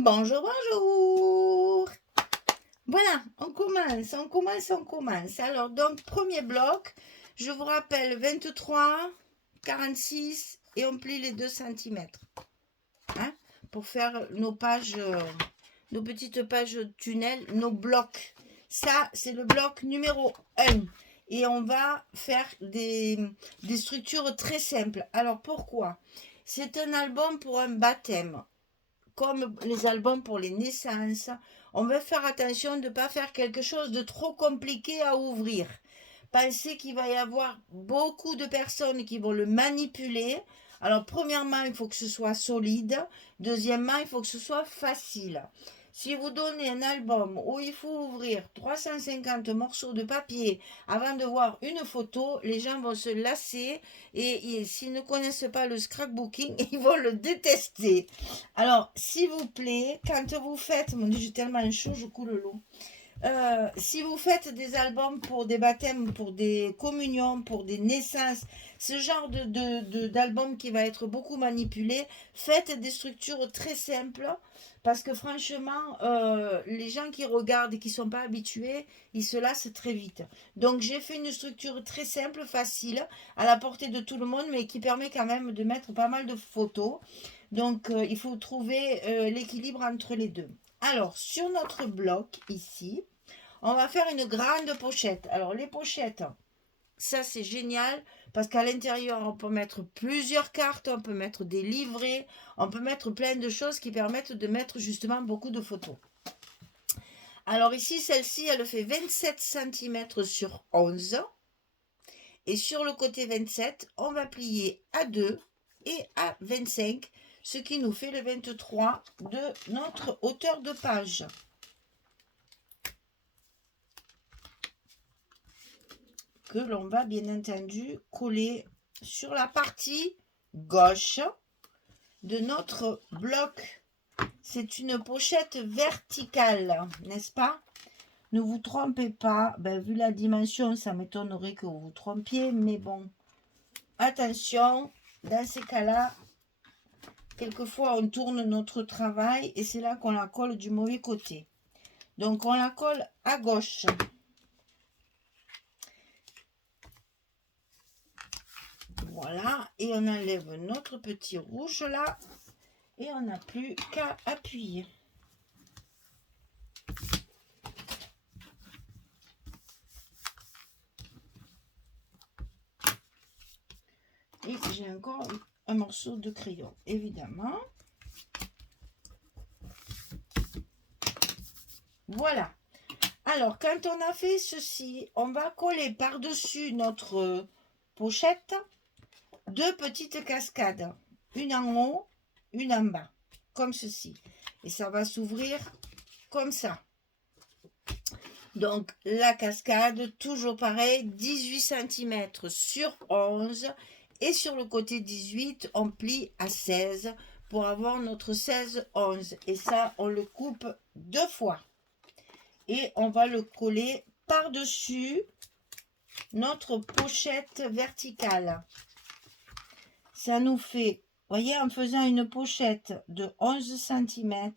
Bonjour, bonjour. Voilà, on commence. Alors, donc, premier bloc, je vous rappelle 23, 46 et on plie les 2 centimètres, hein, pour faire nos pages, nos petites pages tunnel, nos blocs. Ça, c'est le bloc numéro 1. Et on va faire des structures très simples. Alors, pourquoi? C'est un album pour un baptême. Comme les albums pour les naissances, on veut faire attention de ne pas faire quelque chose de trop compliqué à ouvrir. Pensez qu'il va y avoir beaucoup de personnes qui vont le manipuler. Alors, premièrement, il faut que ce soit solide. Deuxièmement, il faut que ce soit facile. Si vous donnez un album où il faut ouvrir 350 morceaux de papier avant de voir une photo, les gens vont se lasser et s'ils ne connaissent pas le scrapbooking, ils vont le détester. Alors, s'il vous plaît, quand vous faites, mon Dieu, j'ai tellement chaud, je coule l'eau. Si vous faites des albums pour des baptêmes, pour des communions, pour des naissances, ce genre d'album qui va être beaucoup manipulé, faites des structures très simples parce que franchement, les gens qui regardent et qui ne sont pas habitués, ils se lassent très vite. Donc j'ai fait une structure très simple, facile, à la portée de tout le monde, mais qui permet quand même de mettre pas mal de photos. Donc il faut trouver l'équilibre entre les deux. Alors, sur notre bloc, ici, on va faire une grande pochette. Alors, les pochettes, ça c'est génial parce qu'à l'intérieur, on peut mettre plusieurs cartes, on peut mettre des livrets, on peut mettre plein de choses qui permettent de mettre justement beaucoup de photos. Alors ici, celle-ci, elle fait 27 cm sur 11. Et sur le côté 27, on va plier à 2 et à 25, ce qui nous fait le 23 de notre hauteur de page. Que l'on va bien entendu coller sur la partie gauche de notre bloc. C'est une pochette verticale, n'est-ce pas? Ne vous trompez pas, vu la dimension, ça m'étonnerait que vous vous trompiez, mais bon, attention, dans ces cas-là, quelquefois on tourne notre travail et c'est là qu'on la colle du mauvais côté. Donc on la colle à gauche. Voilà, et on enlève notre petit rouge là, et on n'a plus qu'à appuyer. Et j'ai encore un morceau de crayon, évidemment. Voilà. Alors, quand on a fait ceci, on va coller par-dessus notre pochette 2 petites cascades. Une en haut, une en bas. Comme ceci. Et ça va s'ouvrir comme ça. Donc, la cascade, toujours pareil, 18 cm sur 11. Et sur le côté 18, on plie à 16 pour avoir notre 16-11. Et ça, on le coupe 2 fois. Et on va le coller par-dessus notre pochette verticale. Ça nous fait, voyez, en faisant une pochette de 11 cm,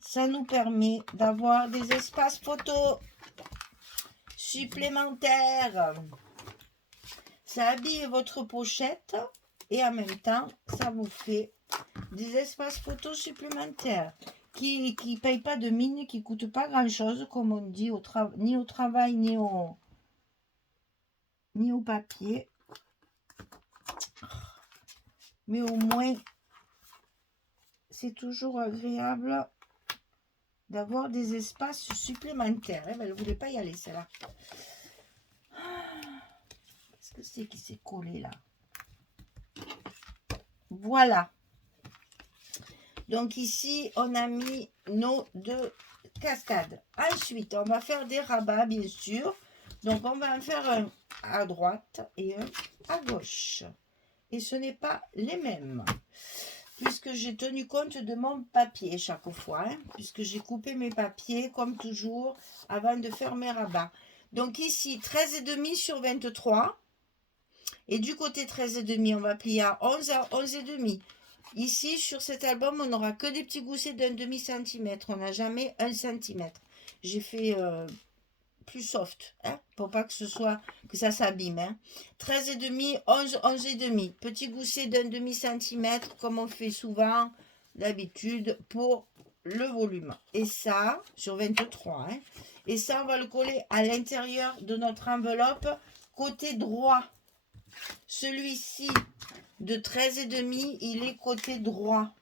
ça nous permet d'avoir des espaces photos supplémentaires. Ça habille votre pochette et en même temps, ça vous fait des espaces photos supplémentaires qui ne payent pas de mine, qui ne coûtent pas grand-chose, comme on dit, ni au travail, ni au papier. Mais au moins, c'est toujours agréable d'avoir des espaces supplémentaires. Elle ne voulait pas y aller, celle-là. Qu'est-ce que c'est qui s'est collé là? Voilà. Donc ici, on a mis nos 2 cascades. Ensuite, on va faire des rabats, bien sûr. Donc, on va en faire un à droite et un à gauche. Et ce n'est pas les mêmes. Puisque j'ai tenu compte de mon papier chaque fois. Puisque j'ai coupé mes papiers, comme toujours, avant de faire mes rabats. Donc ici, 13,5 sur 23. Et du côté 13,5, on va plier à 11 et demi. Ici, sur cet album, on n'aura que des petits goussets d'un demi-centimètre. On n'a jamais 1 centimètre. J'ai fait plus soft, hein, pour pas que ce soit, que ça s'abîme. Hein. 13,5, 11, 11,5. Petit gousset d'un demi-centimètre, comme on fait souvent, d'habitude, pour le volume. Et ça, sur 23. Hein. Et ça, on va le coller à l'intérieur de notre enveloppe, côté droit. Celui-ci de 13,5, il est côté droit.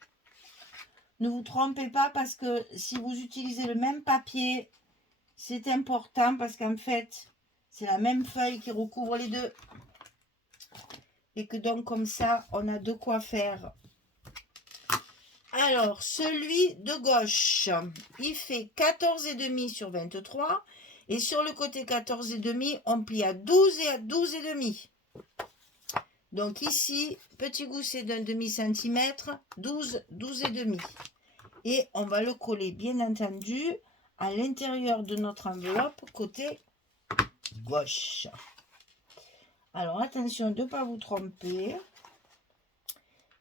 Ne vous trompez pas parce que si vous utilisez le même papier, c'est important parce qu'en fait, c'est la même feuille qui recouvre les deux. Et que donc comme ça, on a de quoi faire. Alors, celui de gauche, il fait 14,5 sur 23. Et sur le côté 14,5, on plie à 12 et à 12,5. Donc ici, petit gousset d'un demi-centimètre, 12, 12,5. Et on va le coller, bien entendu, à l'intérieur de notre enveloppe, côté gauche. Alors, attention de ne pas vous tromper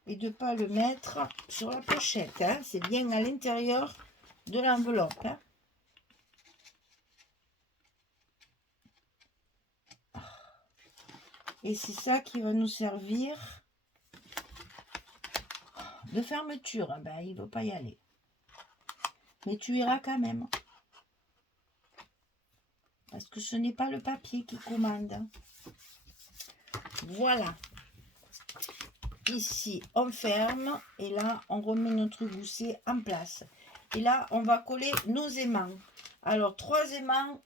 et de ne pas le mettre sur la pochette. Hein. C'est bien à l'intérieur de l'enveloppe. Hein. Et c'est ça qui va nous servir de fermeture. Ben, il ne veut pas y aller. Mais tu iras quand même. Parce que ce n'est pas le papier qui commande. Voilà. Ici, on ferme. Et là, on remet notre gousset en place. Et là, on va coller nos aimants. Alors, 3 aimants.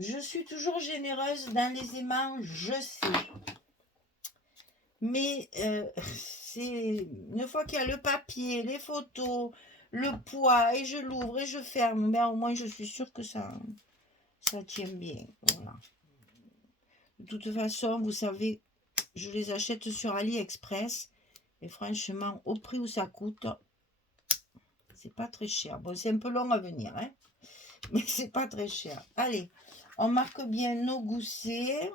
Je suis toujours généreuse dans les aimants, je sais. Mais c'est une fois qu'il y a le papier, les photos, le poids, et je l'ouvre et je ferme, ben, au moins je suis sûre que ça tient bien. Voilà. De toute façon, vous savez, je les achète sur AliExpress. Et franchement, au prix où ça coûte, c'est pas très cher. Bon, c'est un peu long à venir, hein, mais c'est pas très cher. Allez, on marque bien nos goussets.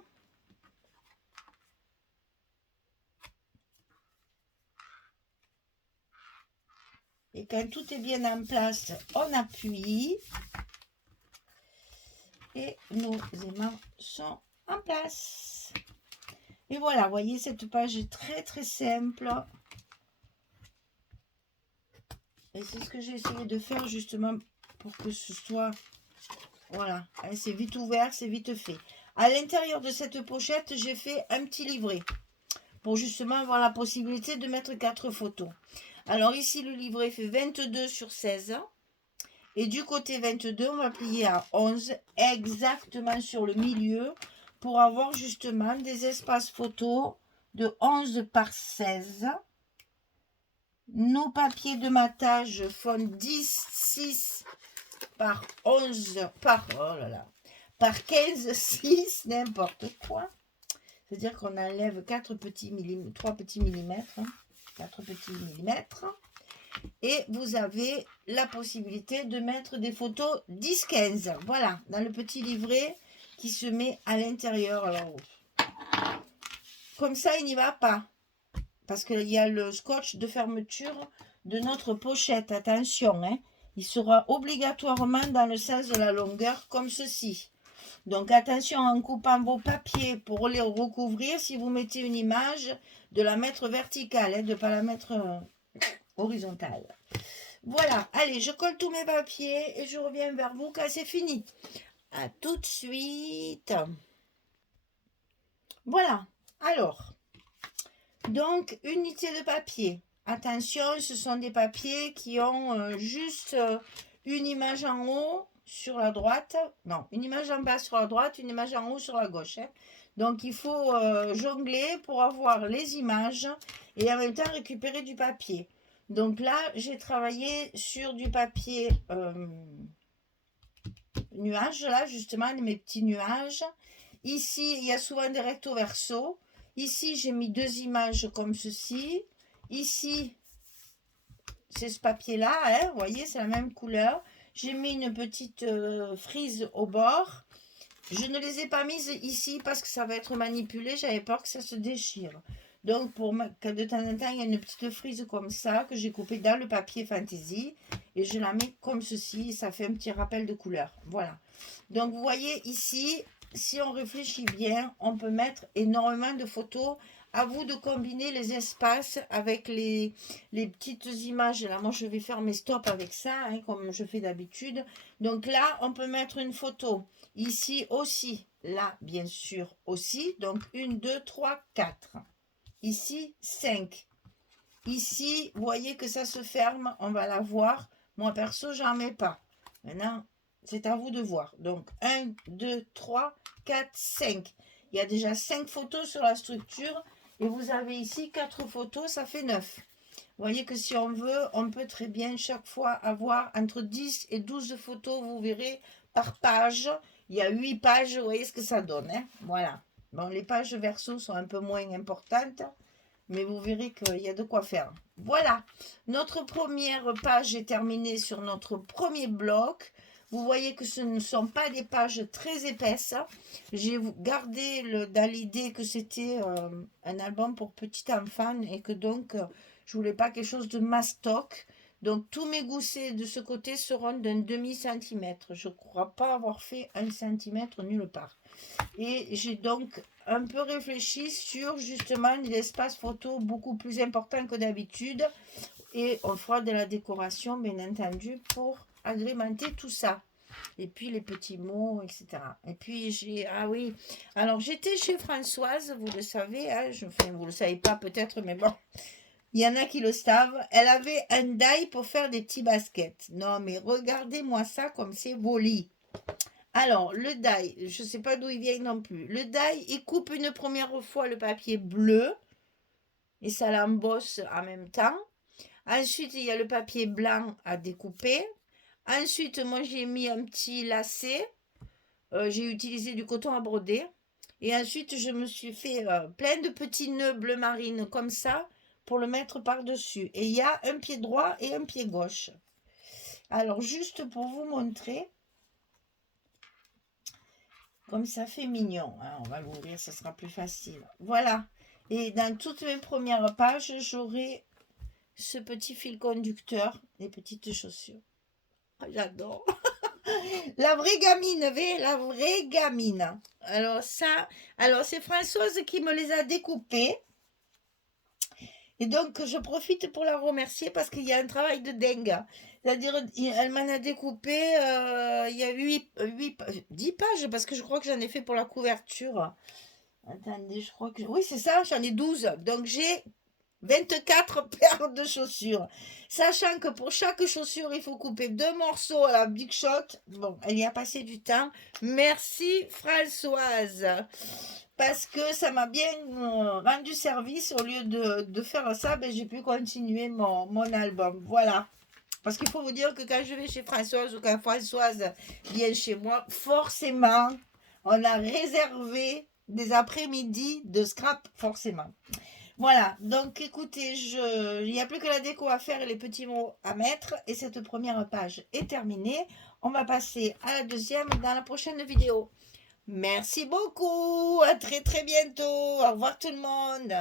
Et quand tout est bien en place, on appuie. Et nos aimants sont en place. Et voilà, vous voyez, cette page est très très simple. Et c'est ce que j'ai essayé de faire justement pour que ce soit... Voilà, c'est vite ouvert, c'est vite fait. À l'intérieur de cette pochette, j'ai fait un petit livret pour justement avoir la possibilité de mettre 4 photos. Alors ici, le livret fait 22 sur 16. Et du côté 22, on va plier à 11, exactement sur le milieu, pour avoir justement des espaces photos de 11 par 16. Nos papiers de matage font 10, 6 par 11, par 15, 6, n'importe quoi. C'est-à-dire qu'on enlève 4 petits millimètres, 3 petits millimètres, 4 petits millimètres. Et vous avez la possibilité de mettre des photos 10-15. Voilà, dans le petit livret qui se met à l'intérieur. Alors, comme ça, il n'y va pas. Parce qu'il y a le scotch de fermeture de notre pochette. Attention, hein, il sera obligatoirement dans le sens de la longueur, comme ceci. Donc, attention en coupant vos papiers pour les recouvrir. Si vous mettez une image, de la mettre verticale, hein, de ne pas la mettre horizontale. Voilà, allez, je colle tous mes papiers et je reviens vers vous quand c'est fini. À tout de suite. Voilà, alors, donc, unité de papier. Attention, ce sont des papiers qui ont juste une image en haut sur la droite. Non, une image en bas sur la droite, une image en haut sur la gauche. Hein. Donc, il faut jongler pour avoir les images et en même temps récupérer du papier. Donc là, j'ai travaillé sur du papier nuage, là, justement, mes petits nuages. Ici, il y a souvent des recto verso. Ici, j'ai mis 2 images comme ceci. Ici, c'est ce papier-là, hein, vous voyez, c'est la même couleur. J'ai mis une petite frise au bord. Je ne les ai pas mises ici parce que ça va être manipulé. J'avais peur que ça se déchire. Donc, que de temps en temps, il y a une petite frise comme ça que j'ai coupée dans le papier fantaisie. Et je la mets comme ceci. Et ça fait un petit rappel de couleur. Voilà. Donc, vous voyez ici, si on réfléchit bien, on peut mettre énormément de photos. À vous de combiner les espaces avec les petites images. Là, moi, je vais faire mes stops avec ça, hein, comme je fais d'habitude. Donc là, on peut mettre une photo. Ici aussi. Là, bien sûr, aussi. Donc, 1, 2, 3, 4. Ici, 5. Ici, vous voyez que ça se ferme. On va la voir. Moi, perso, j'en mets pas. Maintenant, c'est à vous de voir. Donc, 1, 2, 3, 4, 5. Il y a déjà 5 photos sur la structure. Et vous avez ici 4 photos, ça fait 9. Vous voyez que si on veut, on peut très bien chaque fois avoir entre 10 et 12 photos, vous verrez, par page. Il y a 8 pages, vous voyez ce que ça donne. Hein, voilà. Bon, les pages verso sont un peu moins importantes, mais vous verrez qu'il y a de quoi faire. Voilà, notre première page est terminée sur notre premier bloc. Vous voyez que ce ne sont pas des pages très épaisses. J'ai gardé dans l'idée que c'était un album pour petits enfants et que donc je voulais pas quelque chose de mastoc. Donc tous mes goussets de ce côté seront d'un demi-centimètre. Je ne crois pas avoir fait 1 centimètre nulle part. Et j'ai donc un peu réfléchi sur justement l'espace photo beaucoup plus important que d'habitude. Et on fera de la décoration, bien entendu, pour agrémenter tout ça. Et puis les petits mots, etc. Et puis ah oui, alors j'étais chez Françoise, vous le savez, hein, enfin, vous le savez pas peut-être, mais bon, il y en a qui le savent. Elle avait un die pour faire des petits baskets. Non, mais regardez-moi ça comme c'est joli. Alors, le die, je ne sais pas d'où il vient non plus. Le die, il coupe une première fois le papier bleu et ça l'embosse en même temps. Ensuite, il y a le papier blanc à découper. Ensuite, moi, j'ai mis un petit lacet. J'ai utilisé du coton à broder. Et ensuite, je me suis fait plein de petits nœuds bleu marine comme ça pour le mettre par-dessus. Et il y a un pied droit et un pied gauche. Alors, juste pour vous montrer, comme ça fait mignon. Hein, on va l'ouvrir, ce sera plus facile. Voilà. Et dans toutes mes premières pages, j'aurai ce petit fil conducteur, les petites chaussures. Oh, j'adore. La vraie gamine, la vraie gamine. Alors ça, c'est Françoise qui me les a découpées. Et donc, je profite pour la remercier parce qu'il y a un travail de dingue. C'est-à-dire, elle m'en a découpé, il y a 10 pages, parce que je crois que j'en ai fait pour la couverture. Attendez, je crois que... Oui, c'est ça, j'en ai 12. Donc, j'ai 24 paires de chaussures. Sachant que pour chaque chaussure, il faut couper 2 morceaux à la Big Shot. Bon, elle y a passé du temps. Merci Françoise. Parce que ça m'a bien rendu service. Au lieu de faire ça, ben, j'ai pu continuer mon album. Voilà. Parce qu'il faut vous dire que quand je vais chez Françoise ou quand Françoise vient chez moi, forcément, on a réservé des après-midi de scrap, forcément. Voilà, donc écoutez, il n'y a plus que la déco à faire et les petits mots à mettre. Et cette première page est terminée. On va passer à la deuxième dans la prochaine vidéo. Merci beaucoup, à très très bientôt. Au revoir tout le monde.